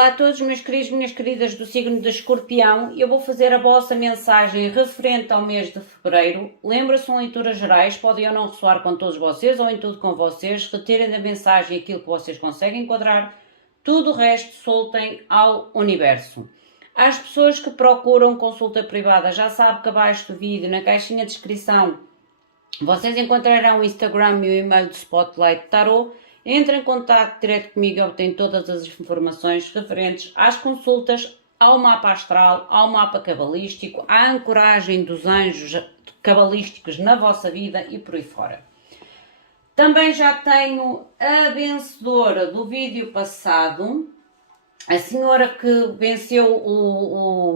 Olá a todos, meus queridos, minhas queridas do signo de Escorpião. Eu vou fazer a vossa mensagem referente ao mês de fevereiro. Lembra-se, são leituras gerais, podem ou não ressoar com todos vocês ou em tudo com vocês. Retirem da mensagem aquilo que vocês conseguem enquadrar. Tudo o resto soltem ao universo. Às pessoas que procuram consulta privada, já sabem que abaixo do vídeo, na caixinha de descrição, vocês encontrarão o Instagram e o e-mail do Spotlight Tarot. Entre em contato direto comigo e obtém todas as informações referentes às consultas, ao mapa astral, ao mapa cabalístico, à ancoragem dos anjos cabalísticos na vossa vida e por aí fora. Também já tenho a vencedora do vídeo passado. A senhora que venceu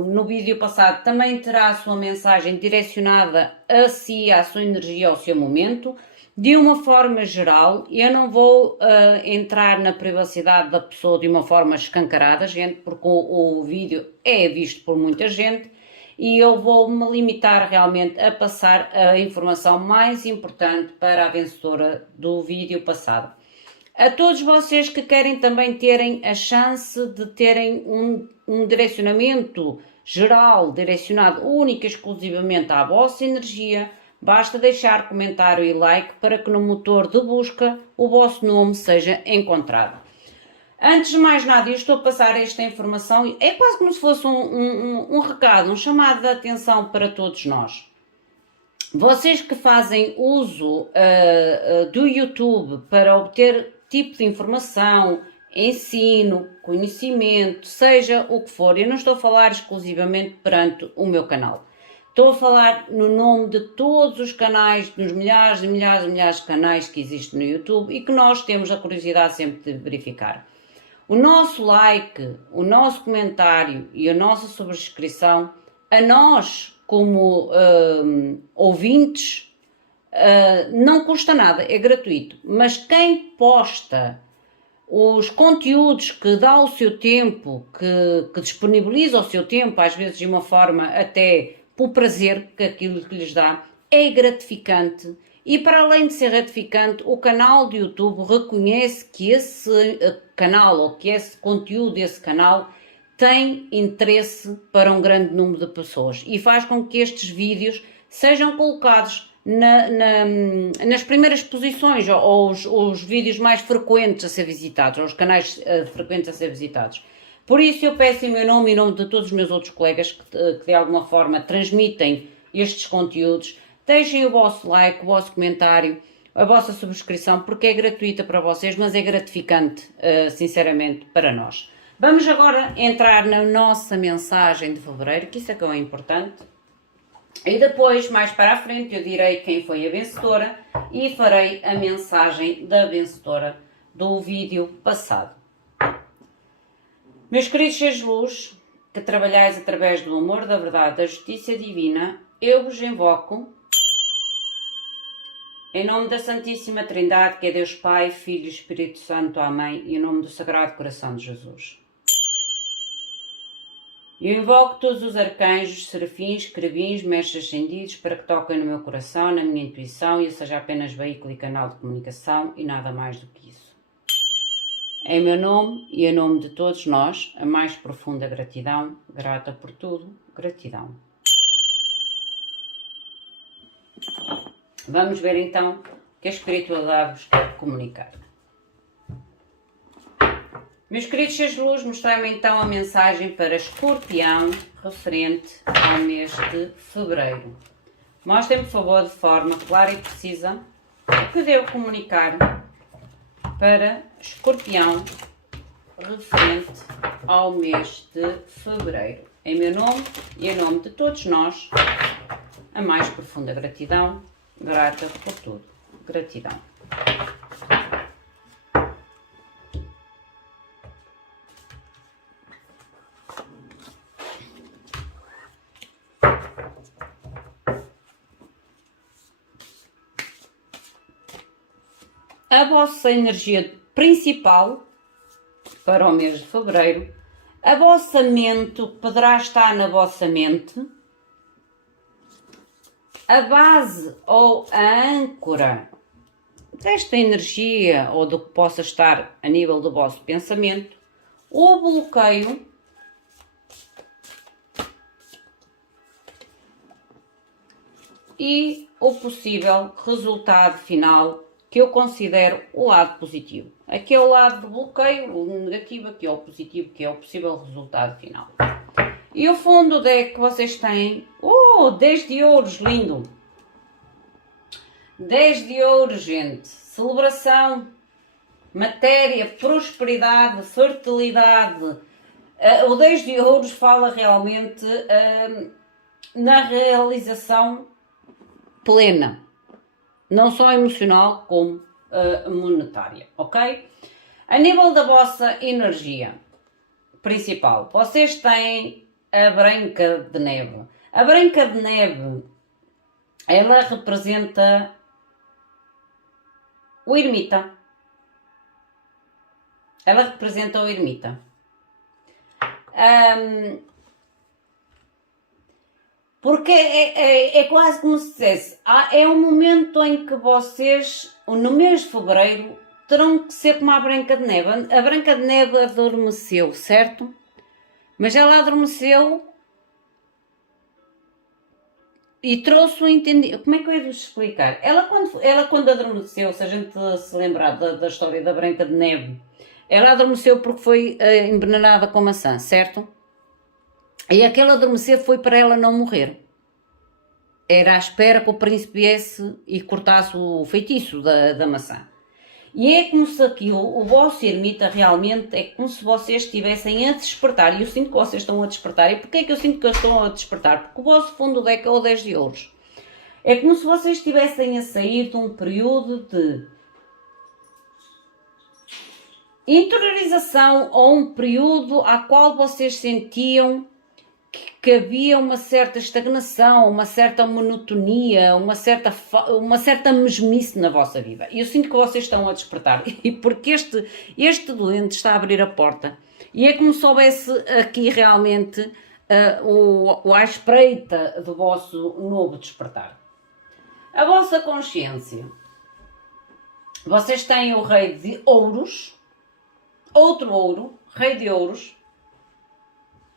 no vídeo passado também terá a sua mensagem direcionada a si, à sua energia, ao seu momento. De uma forma geral, eu não vou entrar na privacidade da pessoa de uma forma escancarada, gente, porque o vídeo é visto por muita gente e eu vou me limitar realmente a passar a informação mais importante para a vencedora do vídeo passado. A todos vocês que querem também terem a chance de terem um direcionamento geral, direcionado única e exclusivamente à vossa energia, basta deixar comentário e like para que no motor de busca o vosso nome seja encontrado. Antes de mais nada, eu estou a passar esta informação, é quase como se fosse um recado, um chamado de atenção para todos nós. Vocês que fazem uso do YouTube para obter tipo de informação, ensino, conhecimento, seja o que for, eu não estou a falar exclusivamente perante o meu canal. Estou a falar no nome de todos os canais, dos milhares e milhares e milhares de canais que existem no YouTube e que nós temos a curiosidade sempre de verificar. O nosso like, o nosso comentário e a nossa subscrição, a nós como ouvintes, não custa nada, é gratuito. Mas quem posta os conteúdos, que dá o seu tempo, que disponibiliza o seu tempo, às vezes de uma forma até por prazer, que aquilo que lhes dá, é gratificante. E para além de ser gratificante, o canal do YouTube reconhece que esse canal, ou que esse conteúdo desse canal, tem interesse para um grande número de pessoas. E faz com que estes vídeos sejam colocados nas primeiras posições, ou os vídeos mais frequentes a ser visitados, ou os canais frequentes a ser visitados. Por isso eu peço em meu nome e em nome de todos os meus outros colegas que de alguma forma transmitem estes conteúdos, deixem o vosso like, o vosso comentário, a vossa subscrição, porque é gratuita para vocês, mas é gratificante, sinceramente, para nós. Vamos agora entrar na nossa mensagem de fevereiro, que isso é que é importante. E depois, mais para a frente, eu direi quem foi a vencedora e farei a mensagem da vencedora do vídeo passado. Meus queridos seres de luz, que trabalhais através do amor, da verdade, da justiça divina, eu vos invoco, em nome da Santíssima Trindade, que é Deus Pai, Filho e Espírito Santo, Amém, e em nome do Sagrado Coração de Jesus. Eu invoco todos os arcanjos, serafins, querubins, mestres ascendidos, para que toquem no meu coração, na minha intuição, e eu seja apenas veículo e canal de comunicação, e nada mais do que isso. Em meu nome e em nome de todos nós, a mais profunda gratidão, grata por tudo, gratidão. Vamos ver então o que a espiritualidade vos quer comunicar. Meus queridos seres de luz, mostrai-me então a mensagem para Escorpião referente ao mês de fevereiro. Mostrem-me, por favor, de forma clara e precisa o que devo comunicar para Escorpião referente ao mês de fevereiro. Em meu nome e em nome de todos nós, a mais profunda gratidão, grata por tudo, gratidão. A vossa energia principal para o mês de fevereiro, a vossa mente, o que poderá estar na vossa mente, a base ou a âncora desta energia ou do que possa estar a nível do vosso pensamento, o bloqueio e o possível resultado final, que eu considero o lado positivo. Aqui é o lado do bloqueio, o negativo, aqui é o positivo, que é o possível resultado final. E o fundo do deck que vocês têm, 10 de ouros, lindo! 10 de ouros, gente, celebração, matéria, prosperidade, fertilidade. O 10 de ouros fala realmente na realização plena, não só emocional como monetária, ok? A nível da vossa energia principal, vocês têm a Branca de Neve. A Branca de Neve, ela representa o ermita. Ela representa o ermita. Porque é quase como se dissesse, é um momento em que vocês, no mês de fevereiro, terão que ser como a Branca de Neve. A Branca de Neve adormeceu, certo? Mas ela adormeceu e trouxe o entendimento. Como é que eu ia vos explicar? Ela quando adormeceu, se a gente se lembrar da história da Branca de Neve, ela adormeceu porque foi envenenada com maçã, certo? E aquele adormecer foi para ela não morrer. Era à espera que o príncipe viesse e cortasse o feitiço da maçã. E é como se aqui o vosso ermita realmente é como se vocês estivessem a despertar. E eu sinto que vocês estão a despertar. E porquê é que eu sinto que eles estão a despertar? Porque o vosso fundo do deck é o 10 de ouros. É como se vocês estivessem a sair de um período de interiorização ou um período a qual vocês sentiam que havia uma certa estagnação, uma certa monotonia, uma certa mesmice na vossa vida. E eu sinto que vocês estão a despertar. E porque este doente está a abrir a porta. E é como se houvesse aqui realmente à espreita do vosso novo despertar. A vossa consciência. Vocês têm o rei de ouros. Outro ouro. Rei de ouros.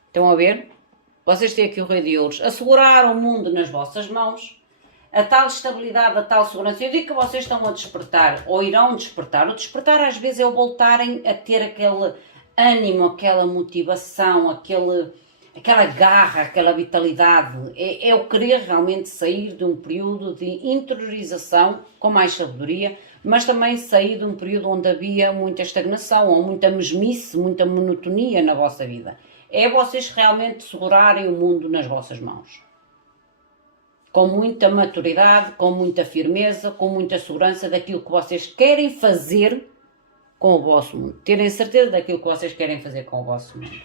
Estão a ver? Vocês têm aqui o rei de ouros, assegurar o mundo nas vossas mãos, a tal estabilidade, a tal segurança. Eu digo que vocês estão a despertar, ou irão despertar. O despertar às vezes é o voltarem a ter aquele ânimo, aquela motivação, aquela garra, aquela vitalidade. É o querer realmente sair de um período de interiorização com mais sabedoria, mas também sair de um período onde havia muita estagnação, ou muita mesmice, muita monotonia na vossa vida. É vocês realmente segurarem o mundo nas vossas mãos. Com muita maturidade, com muita firmeza, com muita segurança daquilo que vocês querem fazer com o vosso mundo. Terem certeza daquilo que vocês querem fazer com o vosso mundo.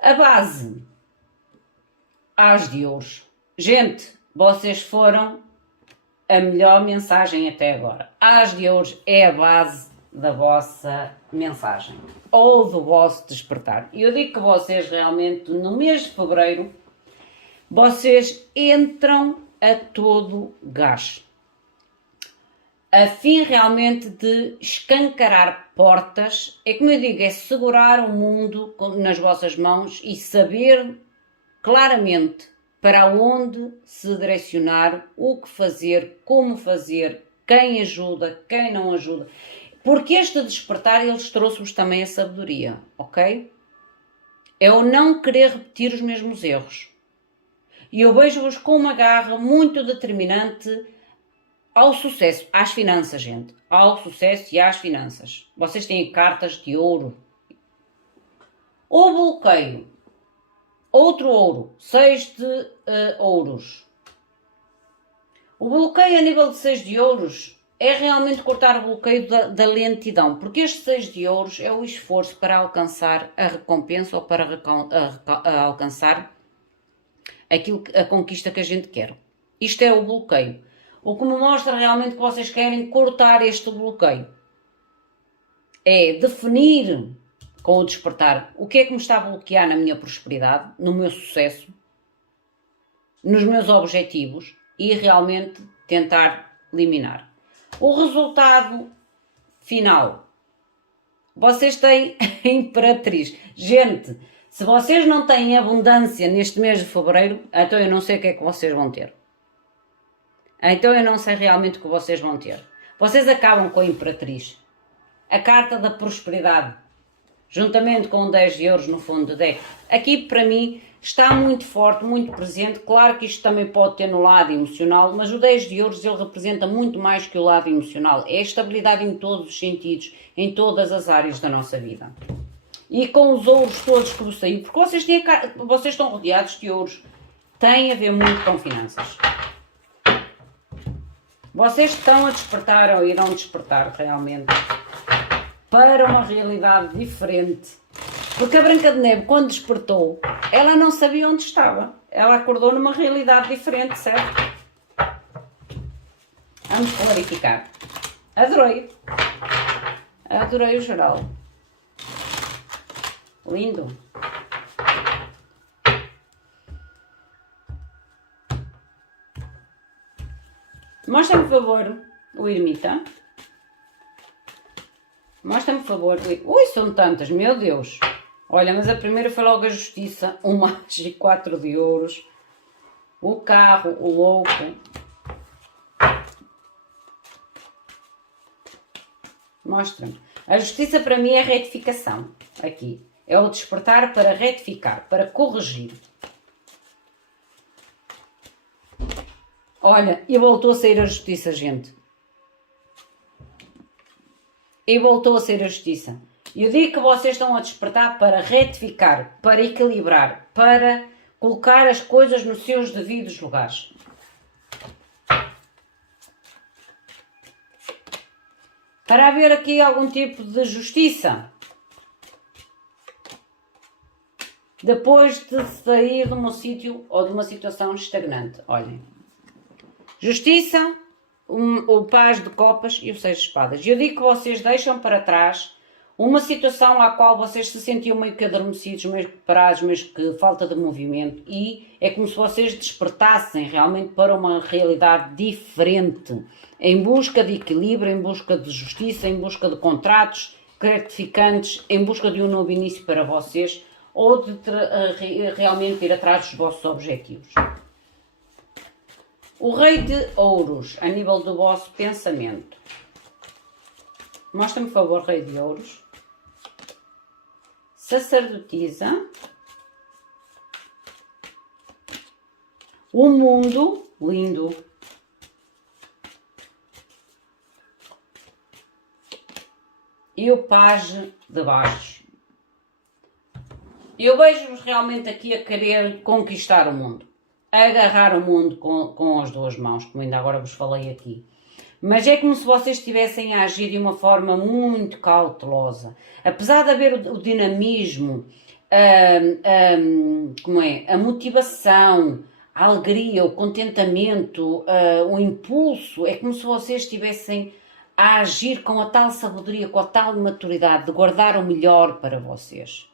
A base. As de ouros. Gente, vocês foram a melhor mensagem até agora. As de ouros é a base da vossa mensagem ou do vosso despertar. E eu digo que vocês realmente no mês de fevereiro vocês entram a todo gás a fim realmente de escancarar portas. É como eu digo, é segurar o mundo nas vossas mãos e saber claramente para onde se direcionar, o que fazer, como fazer, quem ajuda, quem não ajuda. Porque este despertar, eles trouxe-vos também a sabedoria, ok? É o não querer repetir os mesmos erros. E eu vejo-vos com uma garra muito determinante ao sucesso, às finanças, gente. Ao sucesso e às finanças. Vocês têm cartas de ouro. O bloqueio. Outro ouro. 6 de ouros. O bloqueio a nível de 6 de ouros é realmente cortar o bloqueio da lentidão, porque este 6 de ouros é o esforço para alcançar a recompensa ou para alcançar a conquista que a gente quer. Isto é o bloqueio. O que me mostra realmente que vocês querem cortar este bloqueio. É definir com o despertar o que é que me está a bloquear na minha prosperidade, no meu sucesso, nos meus objetivos e realmente tentar eliminar. O resultado final. vocês têm a Imperatriz. Gente, se vocês não têm abundância neste mês de fevereiro, então eu não sei o que é que vocês vão ter. Então eu não sei realmente o que vocês vão ter. Vocês acabam com a Imperatriz. A carta da prosperidade. Juntamente com 10 de euros no fundo de deck. Aqui para mim está muito forte, muito presente. Claro que isto também pode ter no lado emocional, mas o 10 de euros ele representa muito mais que o lado emocional. É a estabilidade em todos os sentidos, em todas as áreas da nossa vida. E com os ouros todos que vos saiu, porque vocês estão rodeados de ouros, tem a ver muito com finanças. Vocês estão a despertar ou irão despertar realmente para uma realidade diferente. Porque a Branca de Neve, quando despertou, ela não sabia onde estava. Ela acordou numa realidade diferente, certo? Vamos clarificar. Adorei. Adorei o geral. Lindo. Mostra-me, por favor, o ermita. Mostra-me, por favor. Ui, são tantas, meu Deus. Olha, mas a primeira foi logo a justiça. O mágico, 4 de ouros. O carro, o louco. Mostra-me. A justiça para mim é retificação. Aqui. É o despertar para retificar, para corrigir. Olha, e voltou a sair a justiça, gente. E voltou a ser a justiça. E eu digo que vocês estão a despertar para retificar, para equilibrar, para colocar as coisas nos seus devidos lugares. Para haver aqui algum tipo de justiça. Depois de sair de um sítio ou de uma situação estagnante. Olhem. Justiça, o paz de copas e o 6 de espadas. Eu digo que vocês deixam para trás uma situação à qual vocês se sentiam meio que adormecidos, meio que parados, meio que falta de movimento, e é como se vocês despertassem realmente para uma realidade diferente, em busca de equilíbrio, em busca de justiça, em busca de contratos gratificantes, em busca de um novo início para vocês, ou de realmente ir atrás dos vossos objetivos. O Rei de Ouros, a nível do vosso pensamento. Mostra-me, por favor, Rei de Ouros. Sacerdotisa. O mundo, lindo. E o Pajem de Bastos. Eu vejo-vos realmente aqui a querer conquistar o mundo. Agarrar o mundo com as duas mãos, como ainda agora vos falei aqui. Mas é como se vocês estivessem a agir de uma forma muito cautelosa. Apesar de haver o dinamismo, a motivação, a alegria, o contentamento, o impulso, é como se vocês estivessem a agir com a tal sabedoria, com a tal maturidade de guardar o melhor para vocês.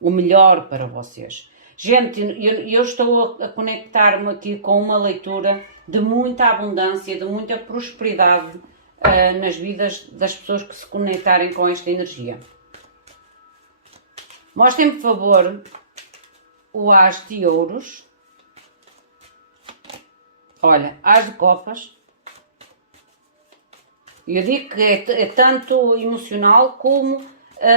O melhor para vocês. Gente, eu estou a conectar-me aqui com uma leitura de muita abundância, de muita prosperidade nas vidas das pessoas que se conectarem com esta energia. Mostrem-me, por favor, o As de Ouros. Olha, As de Copas. Eu digo que é tanto emocional como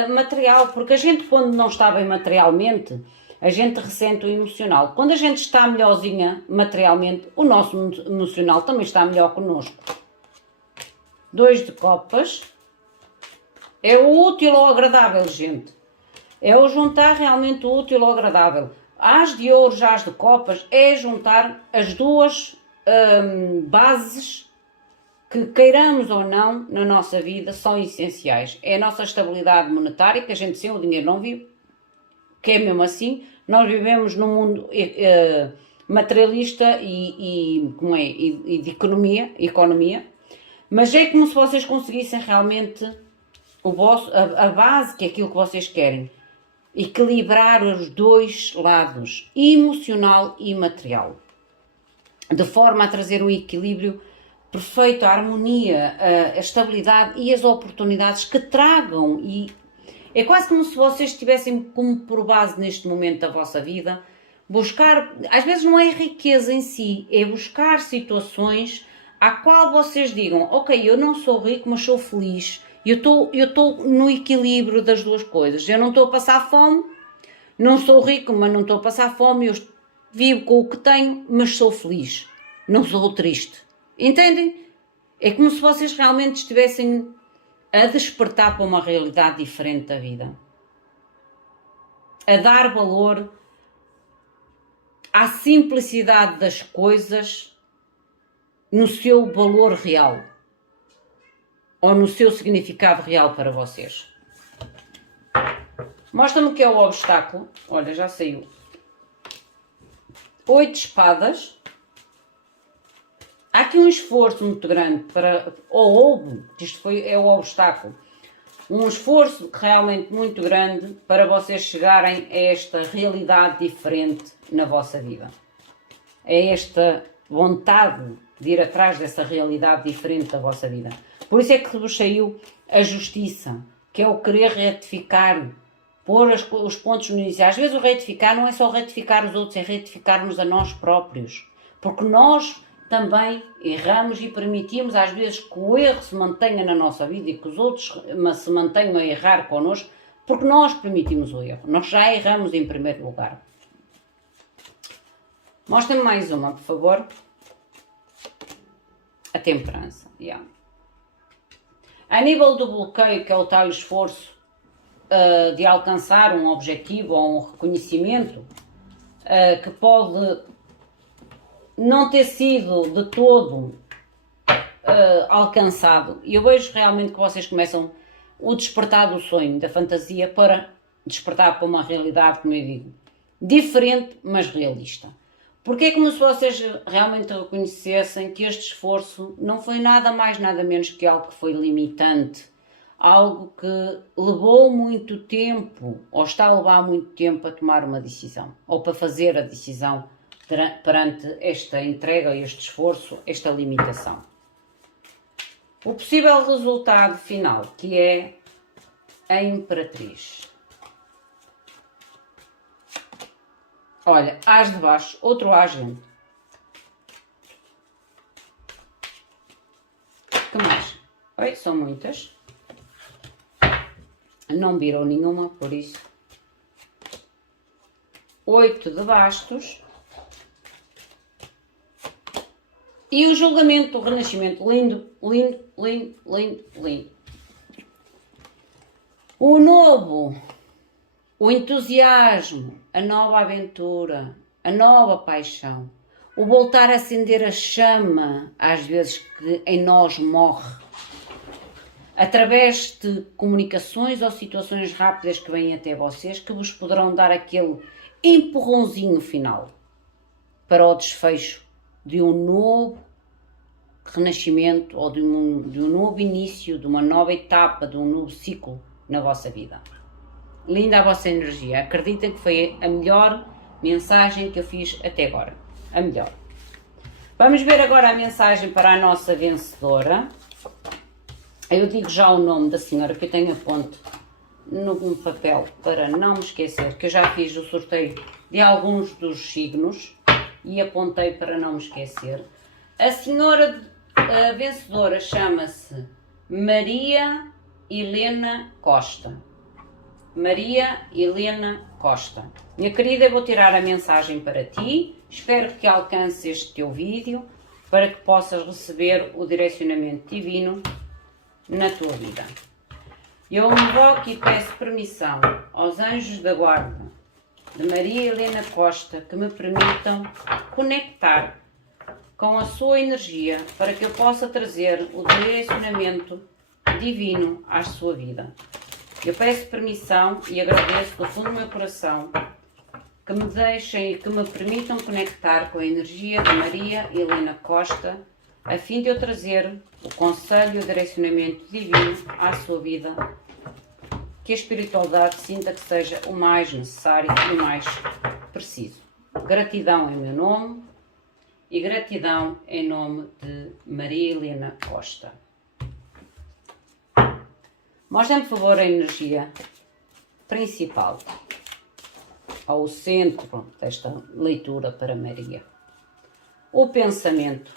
material, porque a gente, quando não está bem materialmente, a gente ressente o emocional. Quando a gente está melhorzinha materialmente, o nosso emocional também está melhor connosco. 2 de Copas. É o útil ao agradável, gente. É o juntar realmente o útil ao agradável. As de Ouros, As de Copas, é juntar as duas bases que, queiramos ou não, na nossa vida, são essenciais. É a nossa estabilidade monetária, que a gente sem o dinheiro não vive, que é mesmo assim. Nós vivemos num mundo materialista e de economia, mas é como se vocês conseguissem realmente a base, que é aquilo que vocês querem, equilibrar os dois lados, emocional e material, de forma a trazer um equilíbrio perfeito, a harmonia, a estabilidade e as oportunidades que tragam e É quase como se vocês tivessem como por base neste momento da vossa vida buscar, às vezes não é riqueza em si, é buscar situações à qual vocês digam, ok, eu não sou rico, mas sou feliz, eu estou no equilíbrio das duas coisas, eu não estou a passar fome, não sou rico, mas não estou a passar fome, eu vivo com o que tenho, mas sou feliz, não sou triste. Entendem? É como se vocês realmente estivessem a despertar para uma realidade diferente da vida. A dar valor à simplicidade das coisas no seu valor real. Ou no seu significado real para vocês. Mostra-me o que é o obstáculo. Olha, já saiu. 8 espadas. Há aqui um esforço muito grande para... Ou houve, isto é o obstáculo. Um esforço realmente muito grande para vocês chegarem a esta realidade diferente na vossa vida. A esta vontade de ir atrás dessa realidade diferente da vossa vida. Por isso é que vos saiu a justiça, que é o querer retificar, pôr os pontos no início. Às vezes o retificar não é só retificar os outros, é retificar-nos a nós próprios. Porque nós também erramos e permitimos às vezes que o erro se mantenha na nossa vida e que os outros se mantenham a errar connosco, porque nós permitimos o erro. Nós já erramos em primeiro lugar. Mostra-me mais uma, por favor. A temperança. Yeah. A nível do bloqueio, que é o tal esforço de alcançar um objetivo ou um reconhecimento que pode não ter sido de todo alcançado. E eu vejo realmente que vocês começam o despertar do sonho, da fantasia, para despertar para uma realidade, como eu digo, diferente, mas realista. Porque é como se vocês realmente reconhecessem que este esforço não foi nada mais, nada menos que algo que foi limitante. Algo que levou muito tempo, ou está a levar muito tempo a tomar uma decisão, ou para fazer a decisão perante esta entrega, este esforço, esta limitação. O possível resultado final, que é a Imperatriz. Olha, As de Baixo, outro agente. Que mais? Oi, são muitas. Não viram nenhuma, por isso. 8 de Bastos. E o Julgamento do Renascimento. Lindo, lindo, lindo, lindo, lindo. O novo, o entusiasmo, a nova aventura, a nova paixão. O voltar a acender a chama, às vezes, que em nós morre. Através de comunicações ou situações rápidas que vêm até vocês, que vos poderão dar aquele empurrãozinho final para o desfecho de um novo renascimento ou de um novo início, de uma nova etapa, de um novo ciclo na vossa vida. Linda a vossa energia. Acreditem que foi a melhor mensagem que eu fiz até agora. A melhor. Vamos ver agora a mensagem para a nossa vencedora. Eu digo já o nome da senhora, que eu tenho a ponto num papel para não me esquecer, que eu já fiz o sorteio de alguns dos signos e apontei para não me esquecer. A senhora vencedora chama-se Maria Helena Costa. Maria Helena Costa. Minha querida, eu vou tirar a mensagem para ti. Espero que alcance este teu vídeo para que possas receber o direcionamento divino na tua vida. Eu me invoco e peço permissão aos anjos da guarda de Maria Helena Costa que me permitam conectar com a sua energia para que eu possa trazer o direcionamento divino à sua vida. Eu peço permissão e agradeço do fundo do meu coração que me deixem e que me permitam conectar com a energia de Maria Helena Costa a fim de eu trazer o conselho e o direcionamento divino à sua vida, que a espiritualidade sinta que seja o mais necessário e o mais preciso. Gratidão em meu nome e gratidão em nome de Maria Helena Costa. Mostrem, por favor, a energia principal, ao centro desta leitura para Maria. O pensamento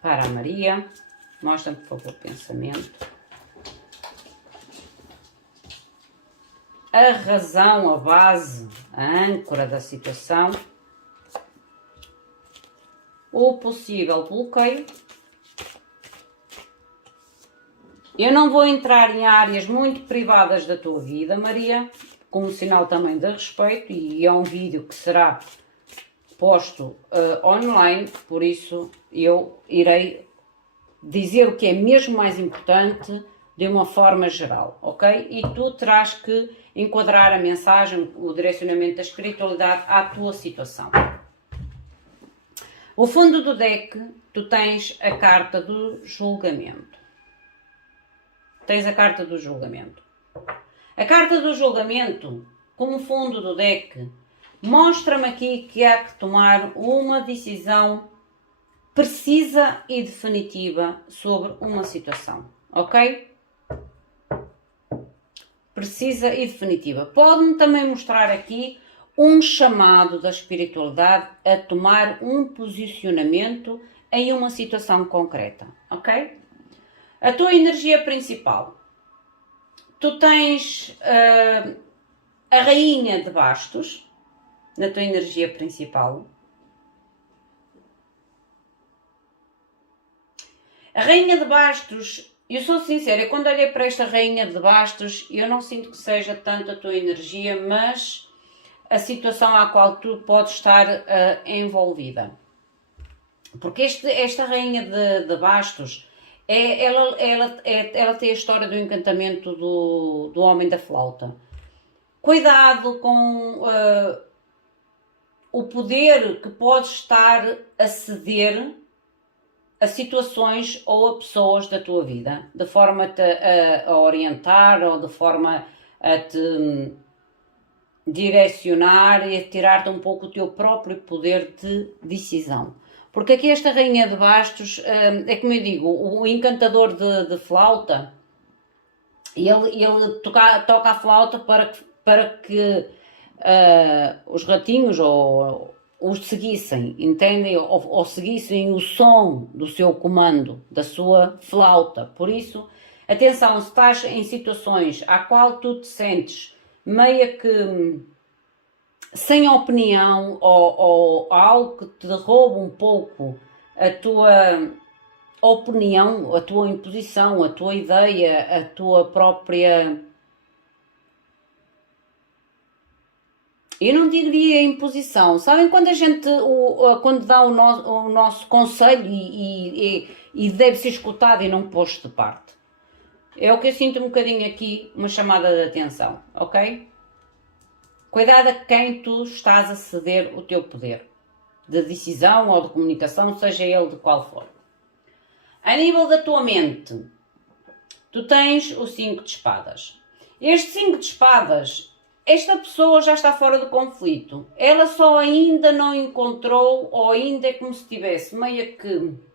para a Maria. Mostra-me, por favor, o pensamento. A razão, a base, a âncora da situação. O possível bloqueio. Eu não vou entrar em áreas muito privadas da tua vida, Maria, como sinal também de respeito, e é um vídeo que será posto online, por isso eu irei dizer o que é mesmo mais importante de uma forma geral, ok? E tu terás que enquadrar a mensagem, o direcionamento da espiritualidade à tua situação. O fundo do deck, tu tens a carta do julgamento. Tens a carta do julgamento. A carta do julgamento, como fundo do deck, mostra-me aqui que há que tomar uma decisão precisa e definitiva sobre uma situação, ok? Precisa e definitiva. Pode-me também mostrar aqui um chamado da espiritualidade a tomar um posicionamento em uma situação concreta, ok? A tua energia principal. Tu tens a rainha de bastos na tua energia principal. A rainha de bastos, eu sou sincera, quando olhei para esta rainha de bastos, eu não sinto que seja tanto a tua energia, mas a situação à qual tu podes estar envolvida. Porque esta rainha de bastos, ela tem a história do encantamento do homem da flauta. Cuidado com o poder que pode estar a ceder a situações ou a pessoas da tua vida, de forma a orientar ou de forma a te direcionar e a tirar-te um pouco o teu próprio poder de decisão. Porque aqui esta rainha de bastos, é como eu digo, o encantador de flauta, ele toca a flauta para que os ratinhos os seguissem, entendem? Ou seguissem o som do seu comando, da sua flauta. Por isso, atenção, se estás em situações à qual tu te sentes meio que sem opinião ou algo que te derruba um pouco a tua opinião, a tua imposição, a tua ideia, a tua própria... Eu não diria imposição. Sabem quando a gente quando dá o nosso conselho e deve ser escutado e não posto de parte? É o que eu sinto um bocadinho aqui, uma chamada de atenção, ok? Cuidado a quem tu estás a ceder o teu poder de decisão ou de comunicação, seja ele de qual for. A nível da tua mente, tu tens o 5 de espadas. Este 5 de espadas, esta pessoa já está fora do conflito. Ela só ainda não encontrou, ou ainda é como se estivesse meio que...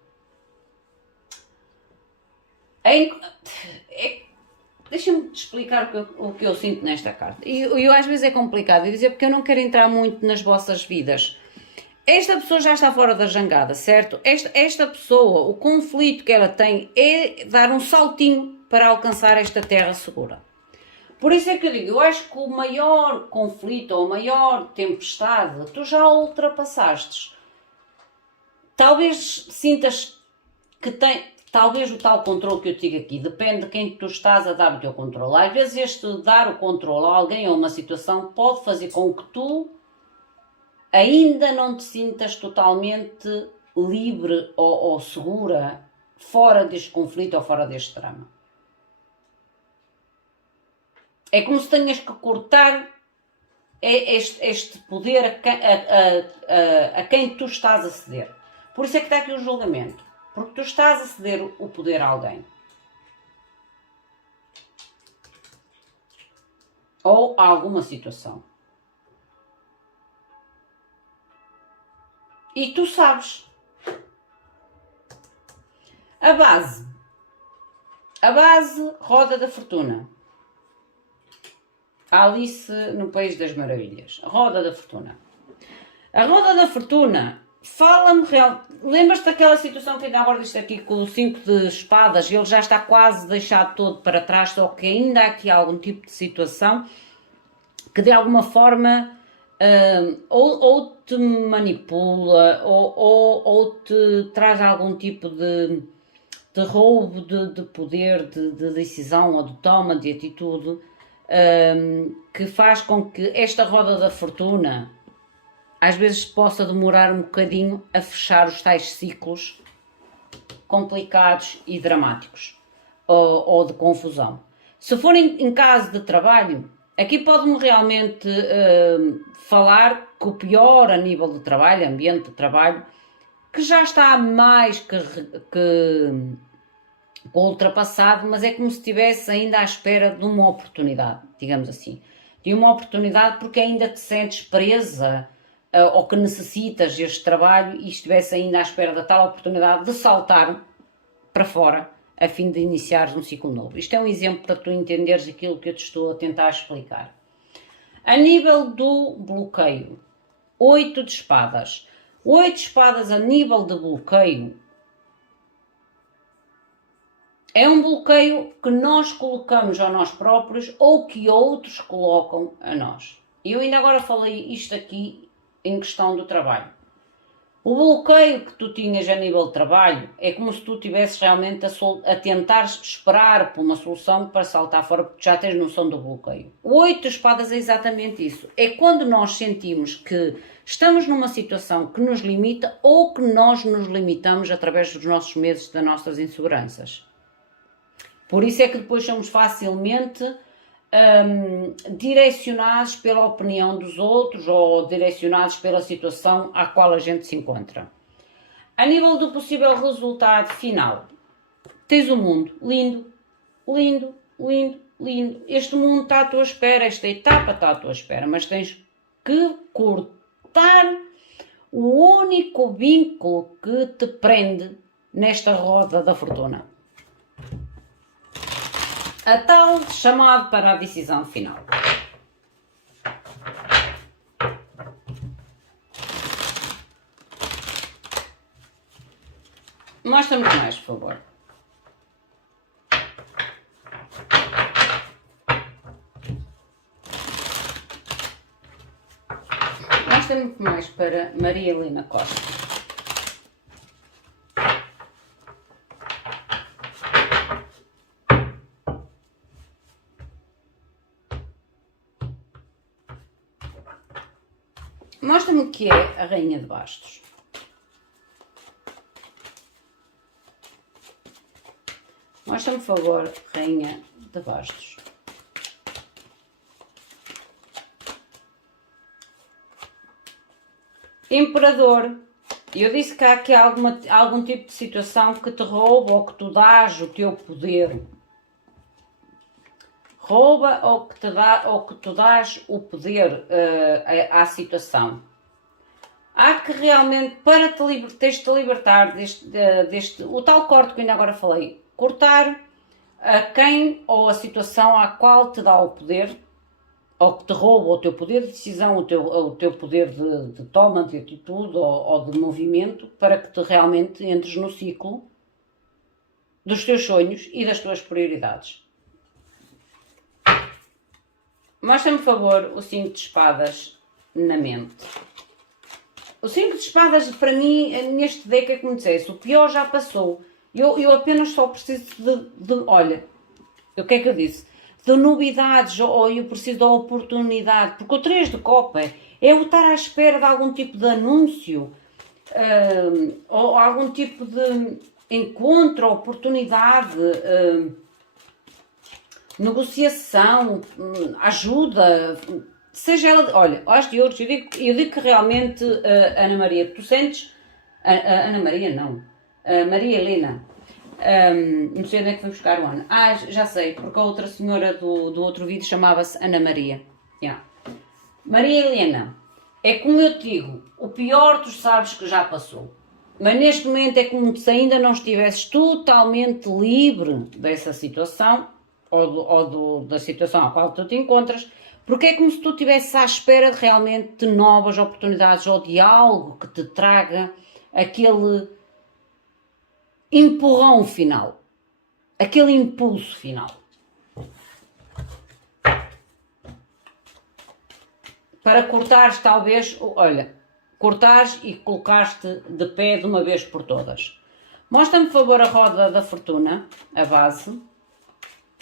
Deixa-me te explicar o que eu sinto nesta carta. E eu às vezes é complicado dizer porque eu não quero entrar muito nas vossas vidas. Esta pessoa já está fora da jangada, certo? Esta pessoa, o conflito que ela tem é dar um saltinho para alcançar esta terra segura. Por isso é que eu digo, eu acho que o maior conflito ou a maior tempestade tu já ultrapassaste. Talvez sintas que tem... Talvez o tal controle que eu digo aqui, depende de quem tu estás a dar o teu controle. Às vezes este dar o controle a alguém ou a uma situação pode fazer com que tu ainda não te sintas totalmente livre ou segura fora deste conflito ou fora deste drama. É como se tenhas que cortar este poder a quem tu estás a ceder. Por isso é que está aqui o julgamento. Porque tu estás a ceder o poder a alguém. Ou a alguma situação. E tu sabes. A base, roda da fortuna. A Alice no País das Maravilhas. A Roda da Fortuna. A Roda da Fortuna fala-me real. Lembras-te daquela situação que ainda agora disse aqui com o 5 de espadas? Ele já está quase deixado todo para trás, só que ainda há aqui algum tipo de situação que de alguma forma ou te manipula ou te traz algum tipo de roubo de poder, de decisão ou de toma de atitude, que faz com que esta roda da fortuna às vezes possa demorar um bocadinho a fechar os tais ciclos complicados e dramáticos ou de confusão. Se for em caso de trabalho, aqui pode-me realmente falar que o pior a nível de trabalho, ambiente de trabalho, que já está mais que ultrapassado, mas é como se estivesse ainda à espera de uma oportunidade, digamos assim. De uma oportunidade porque ainda te sentes presa ou que necessitas este trabalho e estivesse ainda à espera da tal oportunidade de saltar para fora a fim de iniciares um ciclo novo. Isto é um exemplo para tu entenderes aquilo que eu te estou a tentar explicar. A nível do bloqueio, 8 de espadas. 8 de espadas a nível de bloqueio é um bloqueio que nós colocamos a nós próprios ou que outros colocam a nós. Eu ainda agora falei isto aqui em questão do trabalho. O bloqueio que tu tinhas a nível de trabalho é como se tu estivesses realmente a tentar esperar por uma solução para saltar fora, porque já tens noção do bloqueio. O 8 de espadas é exatamente isso. É quando nós sentimos que estamos numa situação que nos limita ou que nós nos limitamos através dos nossos medos, das nossas inseguranças. Por isso é que depois somos facilmente direcionados pela opinião dos outros ou direcionados pela situação à qual a gente se encontra. A nível do possível resultado final, tens um mundo lindo, lindo, lindo, lindo. Este mundo está à tua espera, esta etapa está à tua espera, mas tens que cortar o único vínculo que te prende nesta roda da fortuna. A tal chamado para a decisão final. Mostra-me mais, por favor. Mostra-me mais para Maria Helena Costa. Mostra-me o que é a Rainha de Bastos. Mostra-me, por favor, Rainha de Bastos. Imperador. Eu disse que há aqui algum tipo de situação que te rouba ou que tu dás o teu poder. Rouba ou que tu dás o poder à situação. Há que realmente, para teres de libertar deste, o tal corte que ainda agora falei, cortar a quem ou a situação à qual te dá o poder, ou que te rouba o teu poder de decisão, o teu poder de toma, de atitude ou de movimento, para que tu realmente entres no ciclo dos teus sonhos e das tuas prioridades. Mostra-me, por favor, o 5 de espadas na mente. O 5 de espadas, para mim, neste deck é como dissesse, o pior já passou. Eu apenas só preciso olha, o que é que eu disse? De novidades, ou eu preciso da oportunidade. Porque o 3 de copa é o estar à espera de algum tipo de anúncio, ou algum tipo de encontro, oportunidade, negociação, ajuda, seja ela, olha, aos de ouros, eu digo que realmente, Ana Maria, tu sentes, Ana Maria não, Maria Helena, não sei onde é que foi buscar o ano, já sei, porque a outra senhora do outro vídeo chamava-se Ana Maria, yeah. Maria Helena, é como eu te digo, o pior tu sabes que já passou, mas neste momento é como se ainda não estivesses totalmente livre dessa situação. da situação à qual tu te encontras, porque é como se tu estivesses à espera de realmente de novas oportunidades ou de algo que te traga aquele empurrão final, aquele impulso final. Para cortares talvez, olha, cortares e colocares-te de pé de uma vez por todas. Mostra-me, por favor, a roda da fortuna, a base.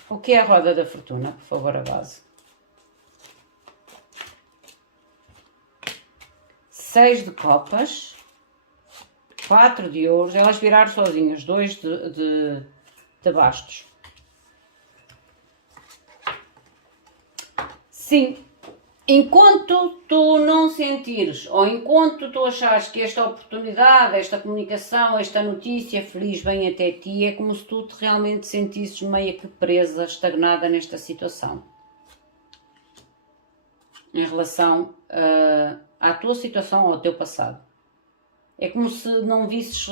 O que é a roda da fortuna? Por favor, a base. 6 de copas, 4 de ouros, elas viraram sozinhas, 2 de bastos. Sim, enquanto tu não sentires, ou enquanto tu achares que esta oportunidade, esta comunicação, esta notícia feliz vem até ti, é como se tu te realmente sentisses meio que presa, estagnada nesta situação. Em relação à tua situação ou ao teu passado. É como se não visses...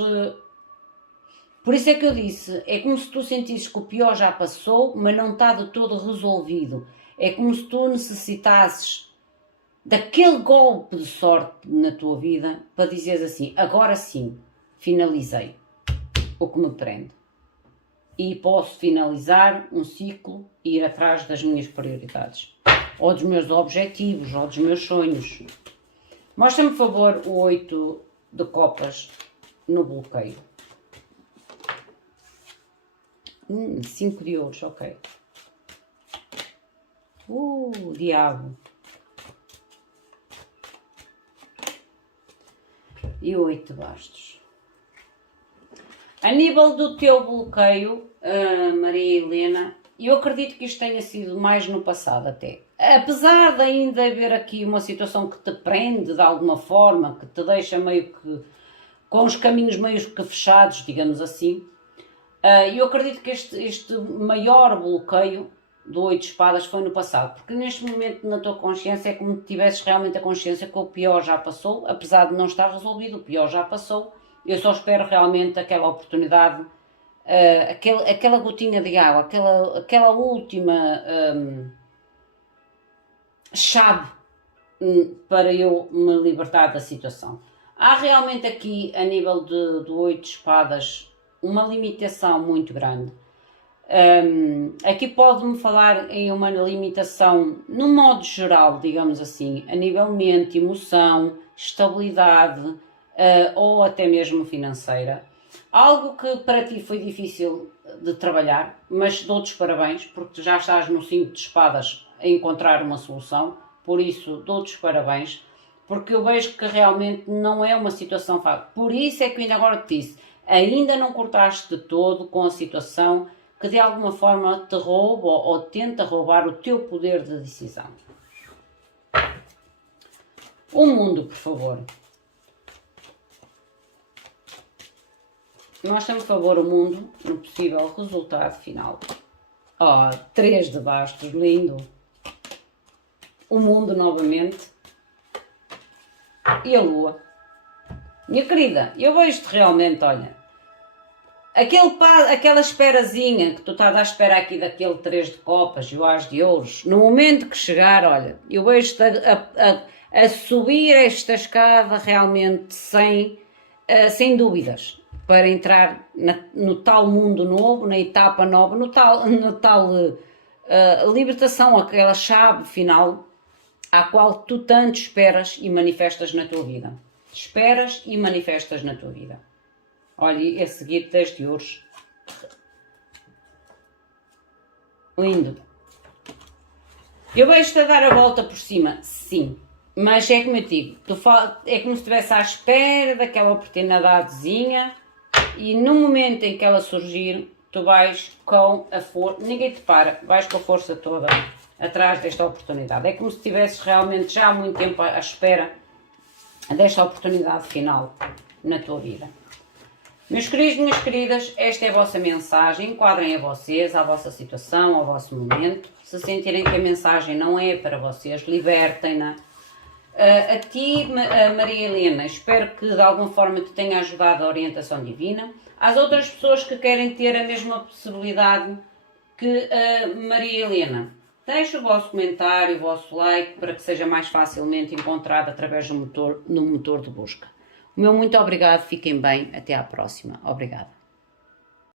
Por isso é que eu disse, é como se tu sentisses que o pior já passou, mas não está de todo resolvido. É como se tu necessitasses daquele golpe de sorte na tua vida para dizeres assim, agora sim, finalizei o que me prende. E posso finalizar um ciclo e ir atrás das minhas prioridades. Ou dos meus objetivos, ou dos meus sonhos. Mostra-me, por favor, o 8 de copas no bloqueio. 5 de ouros, ok. Diabo. E 8 de bastos. A nível do teu bloqueio, Maria Helena, eu acredito que isto tenha sido mais no passado até. Apesar de ainda haver aqui uma situação que te prende de alguma forma, que te deixa meio que com os caminhos meio que fechados, digamos assim, eu acredito que este maior bloqueio do 8 de espadas foi no passado, porque neste momento na tua consciência é como se tivesses realmente a consciência que o pior já passou, apesar de não estar resolvido, o pior já passou, eu só espero realmente aquela oportunidade, aquela gotinha de água, aquela última chave para eu me libertar da situação. Há realmente aqui, a nível do 8 de espadas, uma limitação muito grande. Aqui pode-me falar em uma limitação, no modo geral, digamos assim, a nível mente, emoção, estabilidade ou até mesmo financeira. Algo que para ti foi difícil de trabalhar, mas dou-te os parabéns, porque já estás no 5 de espadas a encontrar uma solução, por isso dou-te os parabéns, porque eu vejo que realmente não é uma situação fácil. Por isso é que ainda agora te disse, ainda não cortaste de todo com a situação que de alguma forma te rouba ou tenta roubar o teu poder de decisão. O mundo, por favor. Mostra-me, por favor, o mundo no possível resultado final. 3 de bastos, lindo. O mundo novamente. E a lua. Minha querida, eu vejo-te realmente, olha, aquela esperazinha que tu estás à espera aqui daquele 3 de copas e o as de ouros, no momento que chegar, olha, eu vejo-te a subir esta escada realmente sem dúvidas, para entrar no tal mundo novo, na etapa nova, no tal libertação, aquela chave final à qual tu tanto esperas e manifestas na tua vida. Esperas e manifestas na tua vida. Olha, e a seguir 10 de ouros. Lindo. Eu vejo-te a dar a volta por cima, sim. Mas é como eu digo, é como se estivesse à espera daquela oportunidadezinha e no momento em que ela surgir, tu vais com a força, ninguém te para, vais com a força toda atrás desta oportunidade. É como se estivesses realmente já há muito tempo à espera desta oportunidade final na tua vida. Meus queridos e minhas queridas, esta é a vossa mensagem, enquadrem a vocês, à vossa situação, ao vosso momento. Se sentirem que a mensagem não é para vocês, libertem-na. A ti, Maria Helena, espero que de alguma forma te tenha ajudado a orientação divina. Às outras pessoas que querem ter a mesma possibilidade que a Maria Helena. Deixe o vosso comentário, o vosso like, para que seja mais facilmente encontrado através do motor, no motor de busca. O meu muito obrigado, fiquem bem, até à próxima. Obrigada.